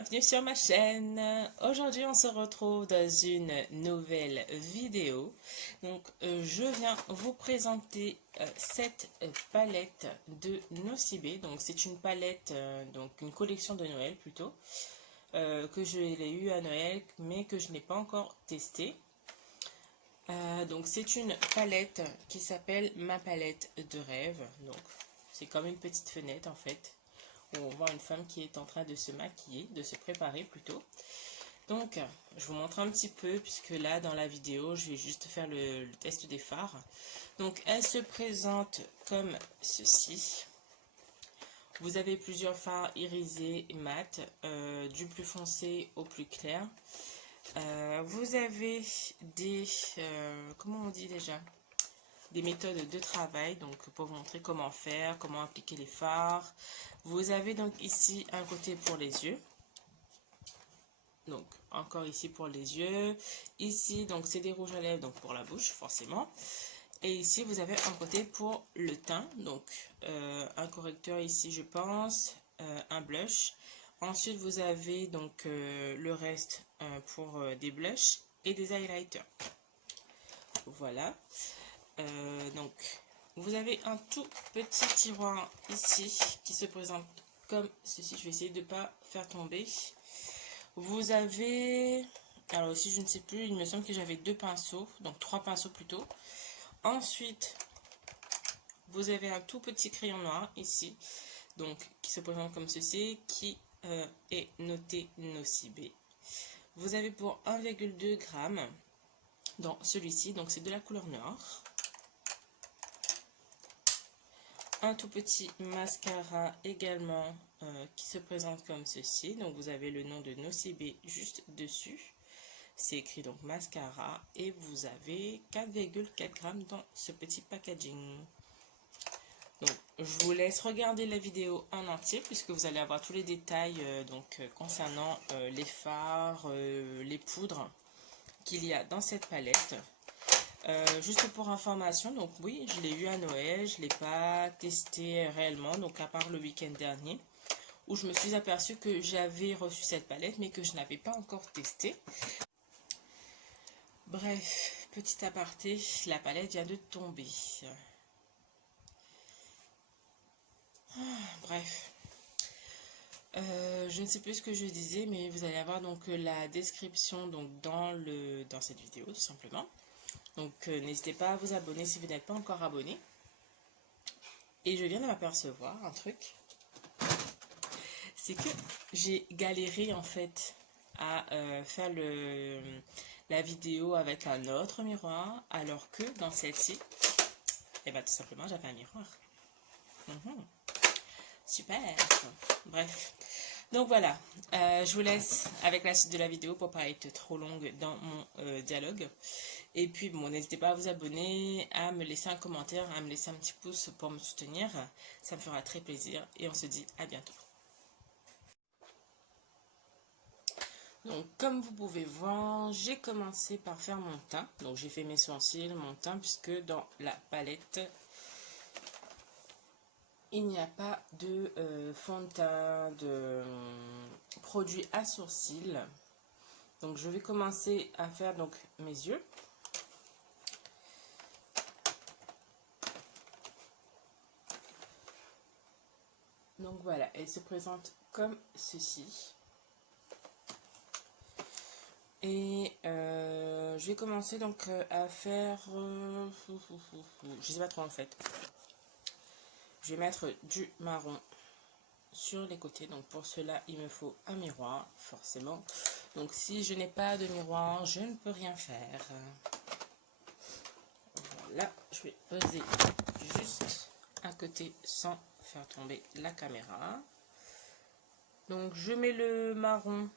bienvenue sur ma chaîne. Aujourd'hui on se retrouve dans une nouvelle vidéo. Donc je viens vous présenter cette palette de Nocibé. Donc c'est une palette, donc une collection de Noël plutôt, que je l'ai eu à Noël mais que je n'ai pas encore testé. Donc c'est une palette qui s'appelle ma palette de rêve. Donc c'est comme une petite fenêtre en fait, où on voit une femme qui est en train de se maquiller, de se préparer plutôt. Donc je vous montre un petit peu, puisque là dans la vidéo je vais juste faire le test des fards. Donc elle se présente comme ceci. Vous avez plusieurs fards irisés et mat, du plus foncé au plus clair. Vous avez des, comment on dit déjà, des méthodes de travail, donc pour vous montrer comment faire, comment appliquer les fards. Vous avez donc ici un côté pour les yeux, donc encore ici pour les yeux, ici donc c'est des rouges à lèvres, donc pour la bouche forcément, et ici vous avez un côté pour le teint, donc un correcteur ici je pense, un blush. Ensuite vous avez donc le reste pour des blushs et des highlighters. Voilà. Donc vous avez un tout petit tiroir ici qui se présente comme ceci. Je vais essayer de ne pas faire tomber. Vous avez, alors ici je ne sais plus, il me semble que j'avais deux pinceaux, donc trois pinceaux plutôt. Ensuite vous avez un tout petit crayon noir ici, donc qui se présente comme ceci, qui est noté Nocibé. Vous avez pour 1,2 g dans celui-ci, donc c'est de la couleur noire. Un tout petit mascara également qui se présente comme ceci. Donc vous avez le nom de Nocibé juste dessus. C'est écrit donc mascara et vous avez 4,4 g dans ce petit packaging. Donc je vous laisse regarder la vidéo en entier puisque vous allez avoir tous les détails concernant les fards, les poudres qu'il y a dans cette palette. Juste pour information, donc oui, je l'ai eu à Noël, je ne l'ai pas testé réellement, donc à part le week-end dernier, où je me suis aperçue que j'avais reçu cette palette, mais que je n'avais pas encore testé. Bref, petit aparté, la palette vient de tomber. Bref. Je ne sais plus ce que je disais, mais vous allez avoir donc la description donc dans cette vidéo tout simplement. Donc n'hésitez pas à vous abonner si vous n'êtes pas encore abonné. Et je viens de m'apercevoir un truc, c'est que j'ai galéré en fait à faire la vidéo avec un autre miroir, alors que dans celle-ci, et bien tout simplement j'avais un miroir. Super. Bref. Donc voilà, je vous laisse avec la suite de la vidéo pour pas être trop longue dans mon dialogue. Et puis bon, n'hésitez pas à vous abonner, à me laisser un commentaire, à me laisser un petit pouce pour me soutenir. Ça me fera très plaisir et on se dit à bientôt. Donc comme vous pouvez voir, j'ai commencé par faire mon teint. Donc j'ai fait mes sourcils, mon teint, puisque dans la palette, il n'y a pas de fond de teint, de produit à sourcils. Donc je vais commencer à faire donc mes yeux. Donc voilà, elle se présente comme ceci. Et je vais commencer donc à faire, je sais pas trop en fait. Je vais mettre du marron sur les côtés. Donc pour cela, il me faut un miroir, forcément. Donc si je n'ai pas de miroir, je ne peux rien faire. Voilà, je vais poser juste à côté sans faire tomber la caméra. Donc je mets le marron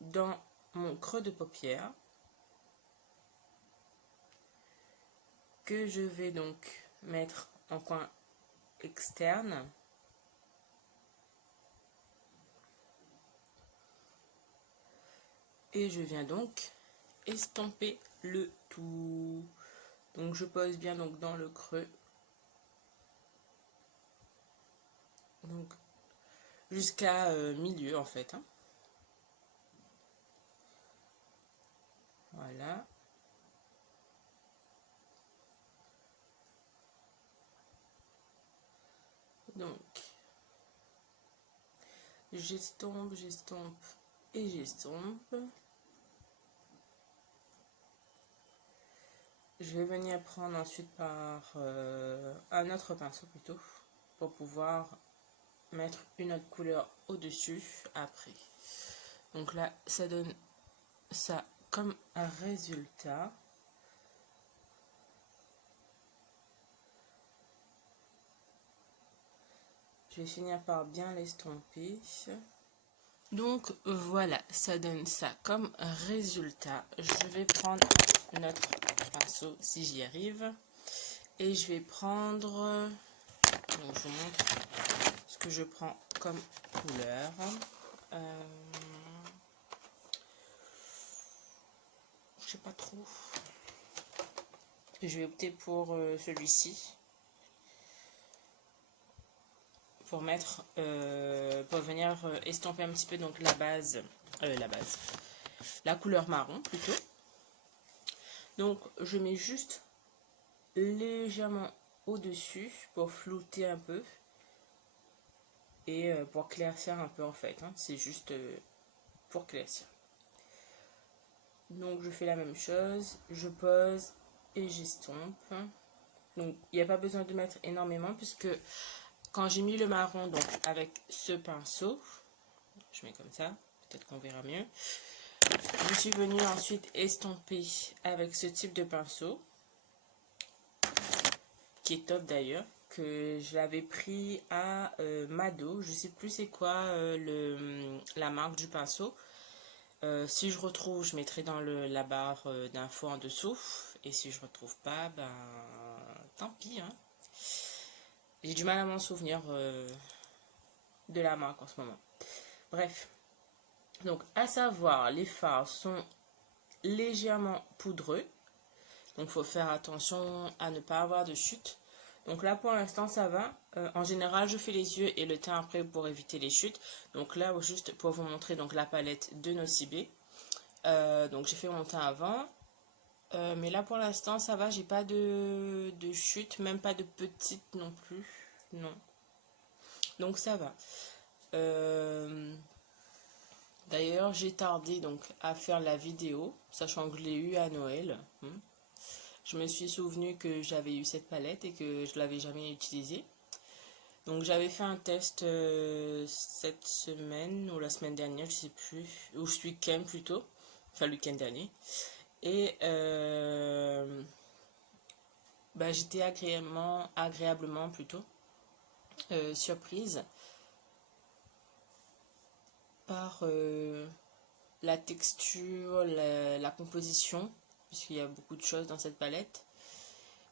dans mon creux de paupière, que je vais donc mettre en coin externe. Et je viens donc estomper le tout. Donc je pose bien donc dans le creux. Donc jusqu'à milieu en fait. Voilà. Donc, j'estompe et j'estompe. Je vais venir prendre ensuite par un autre pinceau plutôt, pour pouvoir mettre une autre couleur au-dessus après. Donc là, ça donne ça comme un résultat. Je vais finir par bien l'estomper. Donc voilà, ça donne ça comme résultat. Je vais prendre notre pinceau si j'y arrive. Et je vais prendre... Donc je vous montre ce que je prends comme couleur. Je sais pas trop. Je vais opter pour celui-ci. Pour mettre, pour venir estomper un petit peu donc la couleur marron plutôt. Donc je mets juste légèrement au-dessus pour flouter un peu et pour claircir un peu en fait. Hein. C'est juste pour claircir. Donc je fais la même chose, je pose et j'estompe. Donc il n'y a pas besoin de mettre énormément puisque quand j'ai mis le marron donc avec ce pinceau, je mets comme ça, peut-être qu'on verra mieux. Je suis venue ensuite estomper avec ce type de pinceau, qui est top d'ailleurs, que j'avais pris à Mado. Je sais plus c'est quoi la marque du pinceau. Si je retrouve, je mettrai dans la barre d'infos en dessous. Et si je retrouve pas, ben tant pis. Hein. J'ai du mal à m'en souvenir de la marque en ce moment. Bref. Donc, à savoir, les fards sont légèrement poudreux. Donc, il faut faire attention à ne pas avoir de chute. Donc là, pour l'instant, ça va. En général, je fais les yeux et le teint après pour éviter les chutes. Donc là, juste pour vous montrer donc, la palette de Nocibé. Donc, j'ai fait mon teint avant. Mais là, pour l'instant, ça va. J'ai pas de chute, même pas de petite non plus. Non. Donc, ça va. D'ailleurs, j'ai tardé donc à faire la vidéo, sachant que je l'ai eu à Noël. Je me suis souvenu que j'avais eu cette palette et que je l'avais jamais utilisée. Donc j'avais fait un test cette semaine ou la semaine dernière, je sais plus, ou ce week-end plutôt, enfin le week-end dernier. Et j'étais agréablement plutôt surprise par la texture, la composition, puisqu'il y a beaucoup de choses dans cette palette.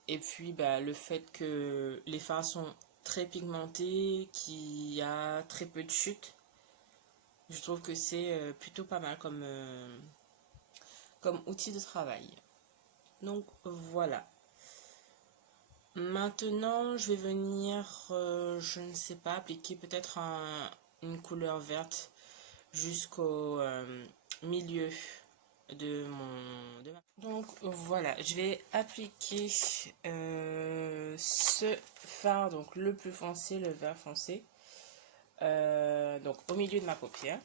Et puis le fait que les fards sont très pigmentés, qu'il y a très peu de chute, je trouve que c'est plutôt pas mal comme outil de travail. Donc voilà. Maintenant, je vais venir, je ne sais pas, appliquer peut-être une couleur verte jusqu'au milieu de ma... Donc voilà, je vais appliquer ce fard, donc le plus foncé, le vert foncé, donc au milieu de ma paupière.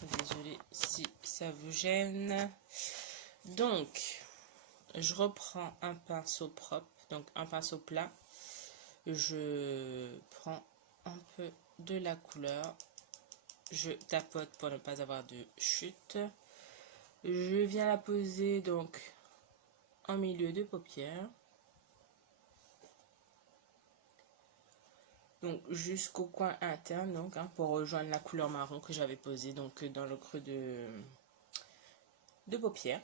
Désolée si ça vous gêne. Donc, je reprends un pinceau propre, donc un pinceau plat. Je prends un peu de la couleur. Je tapote pour ne pas avoir de chute. Je viens la poser donc en milieu de paupière. Donc jusqu'au coin interne, donc pour rejoindre la couleur marron que j'avais posée donc dans le creux de paupière.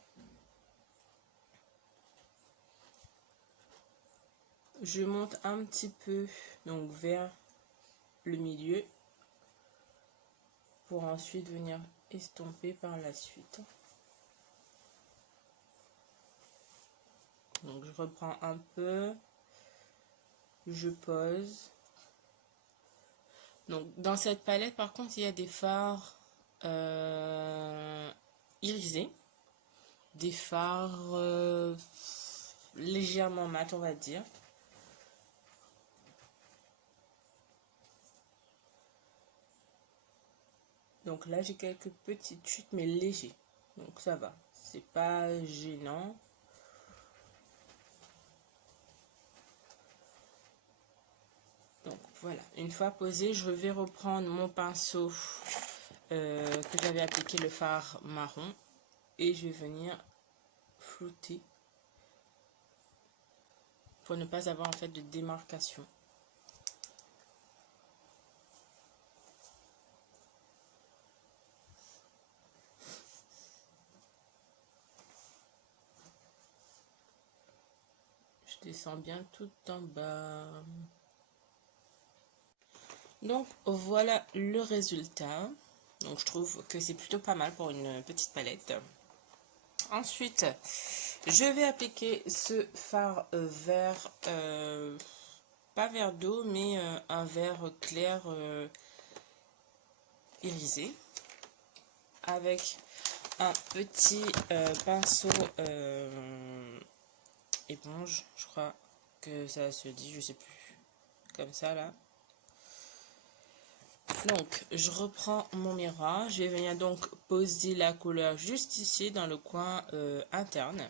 Je monte un petit peu donc vers le milieu pour ensuite venir estomper par la suite. Donc je reprends un peu, je pose. Donc dans cette palette par contre il y a des fards irisés, des fards légèrement mat, on va dire. Donc là, j'ai quelques petites chutes, mais légers. Donc ça va, c'est pas gênant. Donc voilà, une fois posé, je vais reprendre mon pinceau que j'avais appliqué le fard marron et je vais venir flouter pour ne pas avoir en fait de démarcation. Je descends bien tout en bas. Donc voilà le résultat. Donc je trouve que c'est plutôt pas mal pour une petite palette. Ensuite, je vais appliquer ce fard vert, pas vert d'eau, mais un vert clair irisé. Avec un petit pinceau éponge, je crois que ça se dit, je sais plus, comme ça là. Donc, je reprends mon miroir. Je vais venir donc poser la couleur juste ici, dans le coin interne.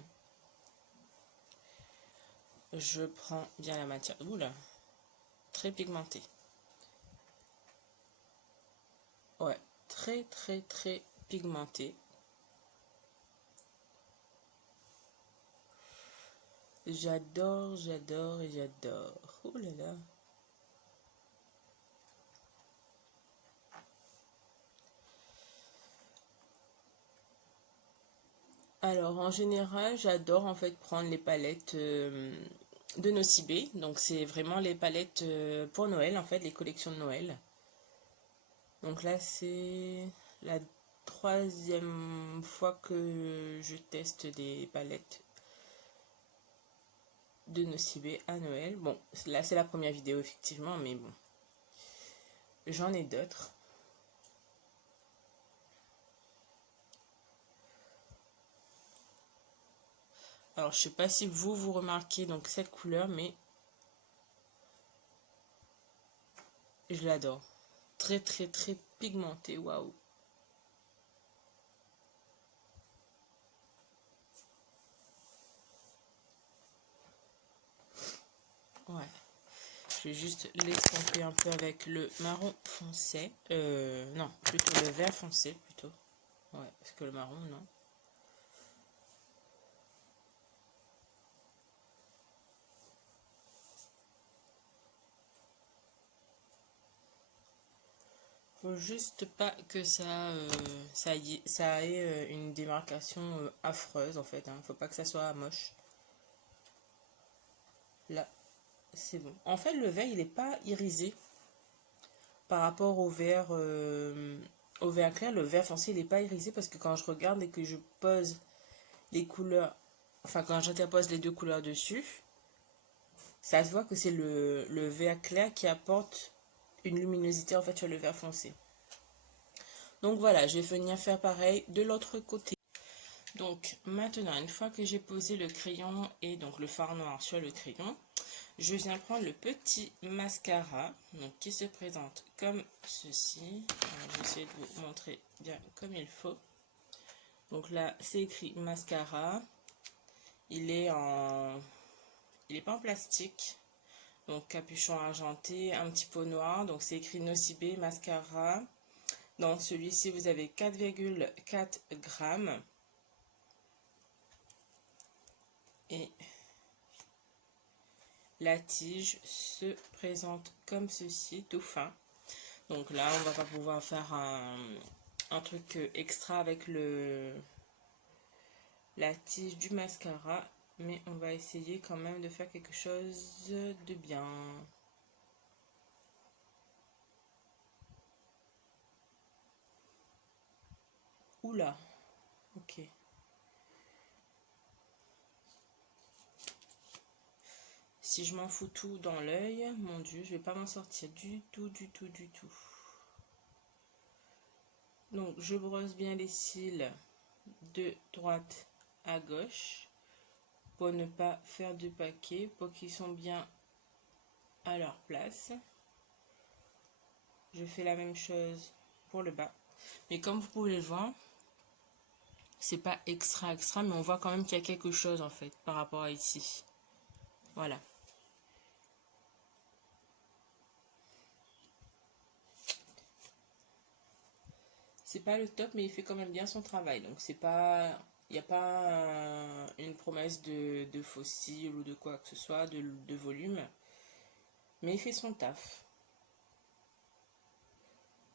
Je prends bien la matière. Oula, très pigmenté. Ouais, très pigmenté. J'adore, j'adore et j'adore. Ouh là là. Alors, en général, j'adore en fait prendre les palettes de Nocibé. Donc, c'est vraiment les palettes pour Noël, en fait, les collections de Noël. Donc là, c'est la 3e fois que je teste des palettes de Nocibé à Noël. Bon, là, c'est la première vidéo, effectivement, mais bon. J'en ai d'autres. Alors, je sais pas si vous remarquez donc cette couleur, mais je l'adore. Très pigmenté, waouh. Ouais. Je vais juste l'estomper un peu avec le marron foncé. Non, plutôt le vert foncé, plutôt. Ouais, parce que le marron, non. Faut juste pas que ça ait une démarcation affreuse en fait. Hein. Faut pas que ça soit moche. Là, c'est bon. En fait, le vert, il n'est pas irisé par rapport au vert clair. Le vert foncé, il n'est pas irisé parce que quand je regarde et que je pose les couleurs, enfin quand j'interpose les deux couleurs dessus, ça se voit que c'est le vert clair qui apporte une luminosité en fait sur le vert foncé. Donc voilà, je vais venir faire pareil de l'autre côté. Donc maintenant, une fois que j'ai posé le crayon et donc le fard noir sur le crayon, je viens prendre le petit mascara donc, qui se présente comme ceci. Je vais essayer de vous montrer bien comme il faut. Donc là, c'est écrit mascara. Il est pas en plastique. Donc capuchon argenté, un petit pot noir. Donc c'est écrit Nocibé mascara. Dans celui-ci, vous avez 4,4 grammes. Et la tige se présente comme ceci, tout fin. Donc là, on va pas pouvoir faire un truc extra avec la tige du mascara. Mais on va essayer quand même de faire quelque chose de bien. Oula, ok. Si je m'en fous tout dans l'œil, mon Dieu, je vais pas m'en sortir du tout. Donc, je brosse bien les cils de droite à gauche pour ne pas faire de paquets, pour qu'ils sont bien à leur place. Je fais la même chose pour le bas. Mais comme vous pouvez le voir, c'est pas extra, mais on voit quand même qu'il y a quelque chose en fait par rapport à ici. Voilà. C'est pas le top, mais il fait quand même bien son travail. Donc c'est pas, il n'y a pas une promesse de fossile ou de quoi que ce soit, de volume. Mais il fait son taf.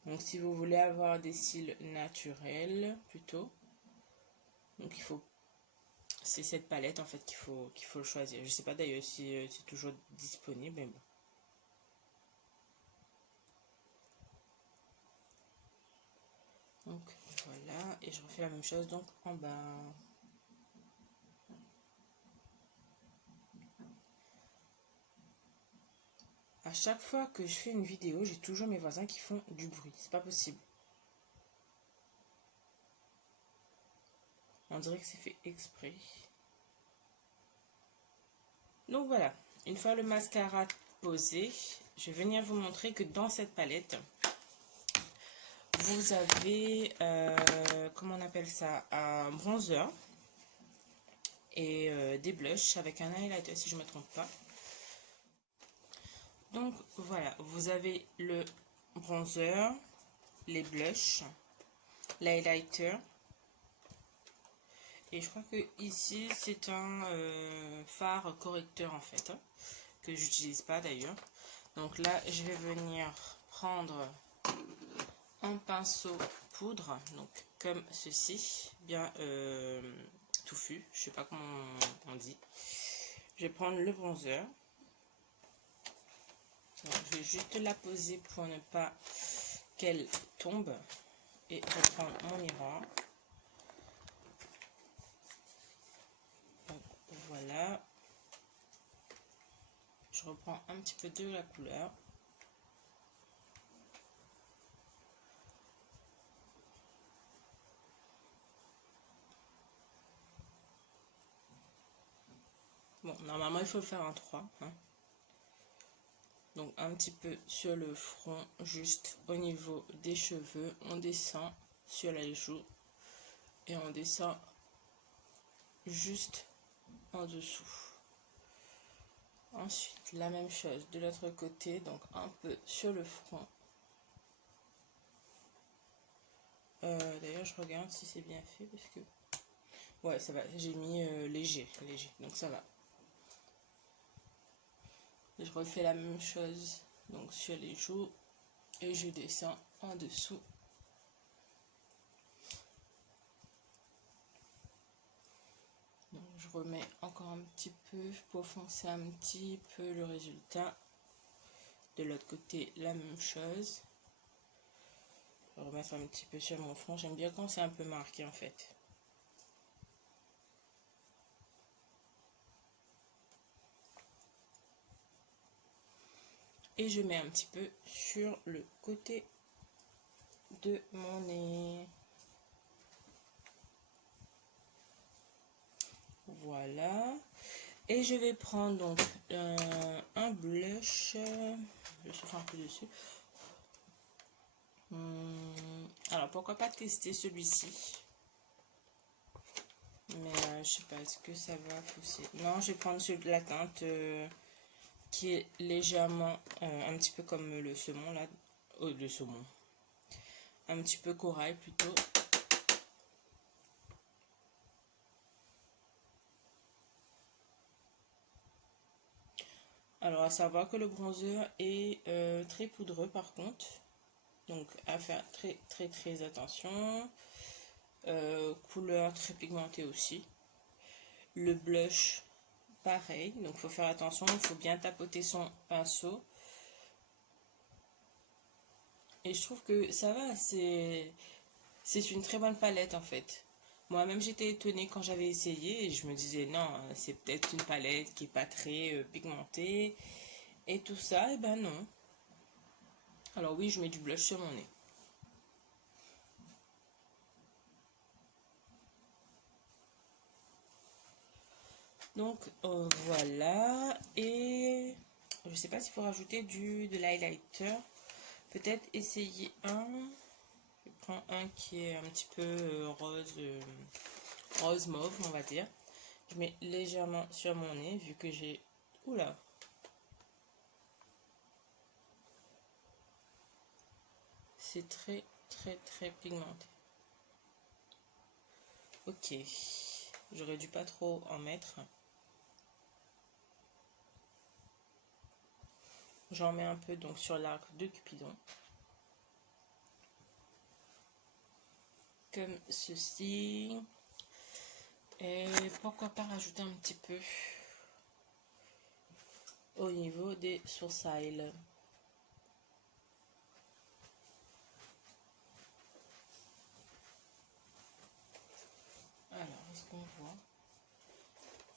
Donc si vous voulez avoir des cils naturels plutôt, donc il faut, c'est cette palette en fait qu'il faut choisir. Je sais pas d'ailleurs si c'est toujours disponible, mais bon. Donc voilà, et je refais la même chose donc en bas. À chaque fois que je fais une vidéo, j'ai toujours mes voisins qui font du bruit. C'est pas possible. On dirait que c'est fait exprès. Donc voilà, une fois le mascara posé, je vais venir vous montrer que dans cette palette, vous avez, comment on appelle ça, un bronzer et des blushs avec un highlighter si je ne me trompe pas. Donc voilà, vous avez le bronzer, les blushs, l'highlighter. Et je crois que ici c'est un fard correcteur en fait, hein, que j'utilise pas d'ailleurs. Donc là je vais venir prendre un pinceau poudre, donc comme ceci, bien touffu, je sais pas comment on dit. Je vais prendre le bronzer. Donc, je vais juste la poser pour ne pas qu'elle tombe et reprendre mon miroir. Donc, voilà. Je reprends un petit peu de la couleur. Bon, normalement, il faut faire un 3. Hein. Donc, un petit peu sur le front, juste au niveau des cheveux. On descend sur les joues et on descend juste en dessous. Ensuite, la même chose de l'autre côté, donc un peu sur le front. D'ailleurs, je regarde si c'est bien fait parce que... Ouais, ça va. J'ai mis léger, donc ça va. Et je refais la même chose donc sur les joues et je descends en dessous. Donc je remets encore un petit peu pour foncer un petit peu le résultat. De l'autre côté, la même chose. Je vais remettre un petit peu sur mon front. J'aime bien quand c'est un peu marqué en fait. Et je mets un petit peu sur le côté de mon nez. Voilà. Et je vais prendre donc un blush. Je souffle un peu dessus. Alors pourquoi pas tester celui-ci. Mais je sais pas, est-ce que ça va fausser. Non, je vais prendre celui de la teinte qui est légèrement un petit peu comme le saumon là. Le saumon. Un petit peu corail plutôt. Alors à savoir que le bronzer est très poudreux par contre. Donc à faire très attention. Couleur très pigmentée aussi. Le blush pareil, donc il faut faire attention, il faut bien tapoter son pinceau. Et je trouve que ça va, c'est une très bonne palette en fait. Moi-même j'étais étonnée quand j'avais essayé et je me disais non, c'est peut-être une palette qui est pas très pigmentée et tout ça, et ben non. Alors oui, je mets du blush sur mon nez. Donc voilà, et je sais pas s'il faut rajouter de l'highlighter. Peut-être essayer un. Je prends un qui est un petit peu rose mauve, on va dire. Je mets légèrement sur mon nez vu que j'ai... Oula! C'est très pigmenté. Ok. J'aurais dû pas trop en mettre. J'en mets un peu donc sur l'arc de Cupidon. Comme ceci. Et pourquoi pas rajouter un petit peu au niveau des sourcils. Alors, est-ce qu'on voit?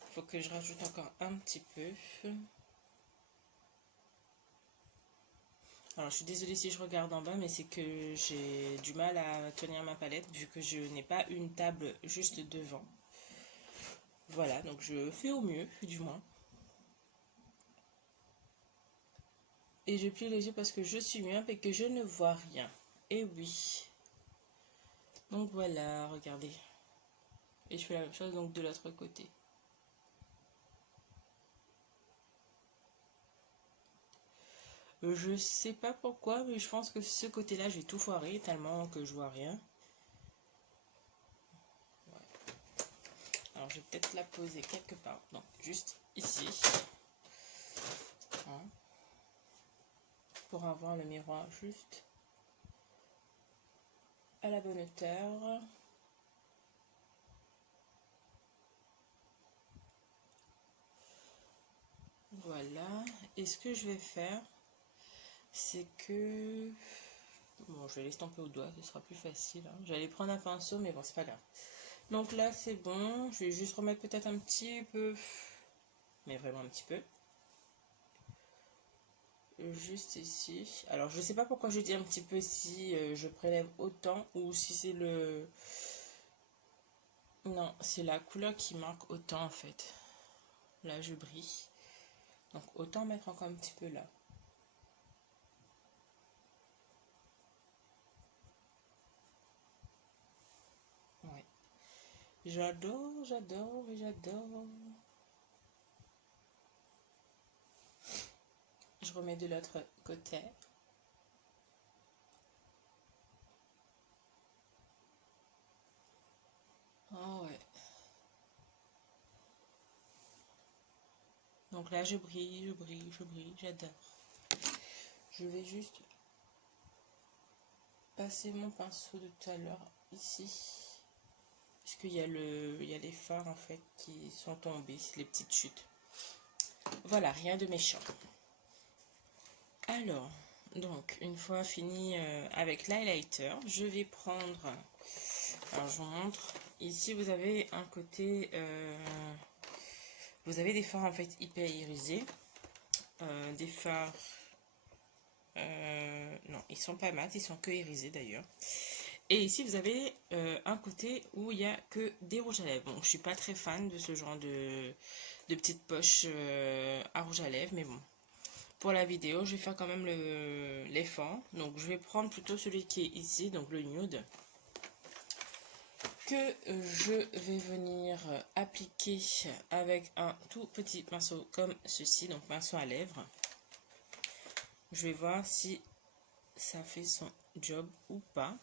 Il faut que je rajoute encore un petit peu. Alors, je suis désolée si je regarde en bas, mais c'est que j'ai du mal à tenir ma palette vu que je n'ai pas une table juste devant. Voilà, donc je fais au mieux, du moins. Et je plie les yeux parce que je suis myope et que je ne vois rien. Et oui. Donc voilà, regardez. Et je fais la même chose donc de l'autre côté. Je sais pas pourquoi, mais je pense que ce côté-là, je vais tout foirer tellement que je vois rien. Ouais. Alors, je vais peut-être la poser quelque part. Non, juste ici. Hein. Pour avoir le miroir juste à la bonne hauteur. Voilà. Et ce que je vais faire, c'est que... Bon, je vais l'estomper au doigt, ce sera plus facile. Hein. J'allais prendre un pinceau, mais bon, c'est pas grave. Donc là, c'est bon. Je vais juste remettre peut-être un petit peu, mais vraiment un petit peu. Juste ici. Alors, je sais pas pourquoi je dis un petit peu si je prélève autant ou si c'est le... Non, c'est la couleur qui marque autant en fait. Là, je brille. Donc, autant mettre encore un petit peu là. Ouais. J'adore, j'adore et j'adore. Je remets de l'autre côté. Oh ouais. Donc là, je brille, je brille, je brille, j'adore. Je vais juste passer mon pinceau de tout à l'heure ici. Parce qu'il y a les fards en fait qui sont tombés, les petites chutes. Voilà, rien de méchant. Alors, donc, une fois fini avec l'highlighter, je vais prendre... Alors, je vous montre. Ici, vous avez un côté... vous avez des fards en fait hyper irisés. Des fards... non, ils sont pas mat, ils sont que irisés d'ailleurs. Et ici, vous avez un côté où il n'y a que des rouges à lèvres. Bon, je suis pas très fan de ce genre de petites poches à rouge à lèvres, mais bon. Pour la vidéo, je vais faire quand même l'effort. Donc, je vais prendre plutôt celui qui est ici, donc le nude. Que je vais venir appliquer avec un tout petit pinceau comme ceci, donc pinceau à lèvres. Je vais voir si ça fait son job ou pas.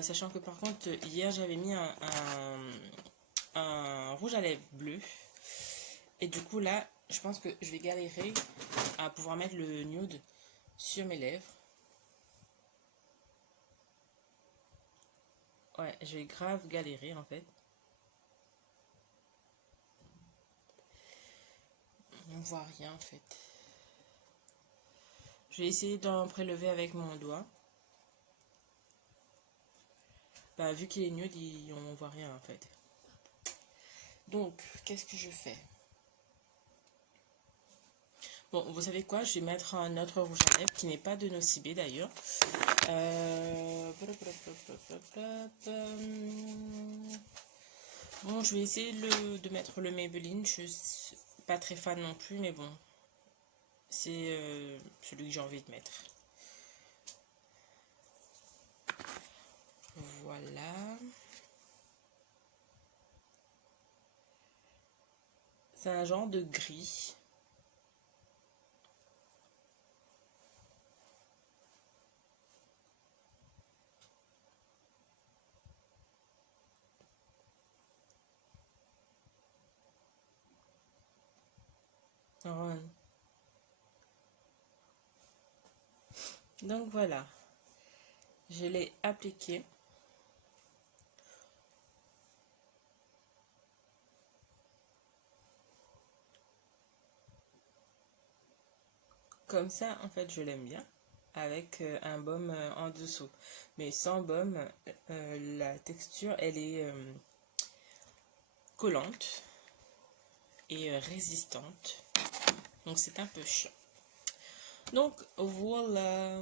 Sachant que par contre, hier, j'avais mis un rouge à lèvres bleu. Et du coup, là, je pense que je vais galérer à pouvoir mettre le nude sur mes lèvres. Ouais, je vais grave galérer en fait. On voit rien en fait. Je vais essayer d'en prélever avec mon doigt. Bah, vu qu'il est nude, on voit rien en fait. Donc, qu'est-ce que je fais? Bon, vous savez quoi? Je vais mettre un autre rouge à lèvres qui n'est pas de Nocibé d'ailleurs. Bon, je vais essayer de mettre le Maybelline. Je suis pas très fan non plus, mais bon, c'est celui que j'ai envie de mettre. Voilà. C'est un genre de gris. Donc voilà, je l'ai appliqué. Comme ça, en fait, je l'aime bien. Avec un baume en dessous. Mais sans baume, la texture, elle est collante et résistante. Donc c'est un peu chiant. Donc voilà.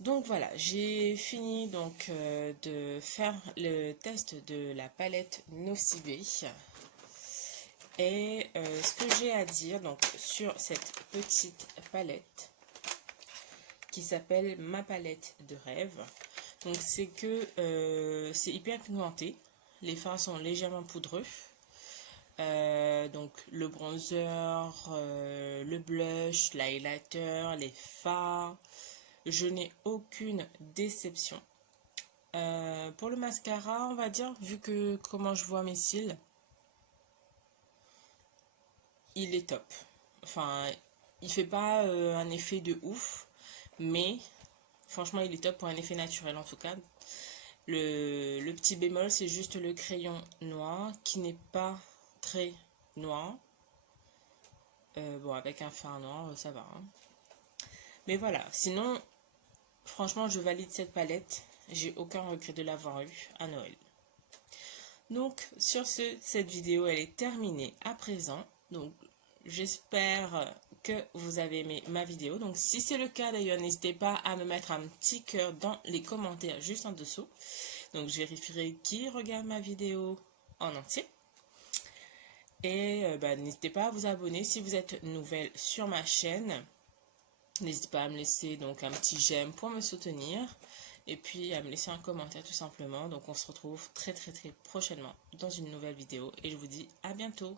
Donc voilà, j'ai fini donc de faire le test de la palette Nocibé. Et ce que j'ai à dire donc sur cette petite palette qui s'appelle ma palette de rêve, donc c'est que c'est hyper pigmenté, les fards sont légèrement poudreux, donc le bronzer, le blush, l'highlighter, les fards, je n'ai aucune déception. Pour le mascara, on va dire, vu que comment je vois mes cils, il est top. Enfin, il fait pas un effet de ouf, mais franchement, il est top pour un effet naturel en tout cas. Le petit bémol, c'est juste le crayon noir qui n'est pas très noir. Bon, avec un fard noir, ça va. Hein. Mais voilà, sinon, franchement, je valide cette palette. J'ai aucun regret de l'avoir eue à Noël. Donc, sur ce, cette vidéo, elle est terminée à présent. Donc, j'espère que vous avez aimé ma vidéo. Donc, si c'est le cas, d'ailleurs, n'hésitez pas à me mettre un petit cœur dans les commentaires juste en dessous. Donc, je vérifierai qui regarde ma vidéo en entier. Et n'hésitez pas à vous abonner si vous êtes nouvelle sur ma chaîne. N'hésitez pas à me laisser donc un petit j'aime pour me soutenir. Et puis à me laisser un commentaire tout simplement. Donc on se retrouve très prochainement dans une nouvelle vidéo. Et je vous dis à bientôt.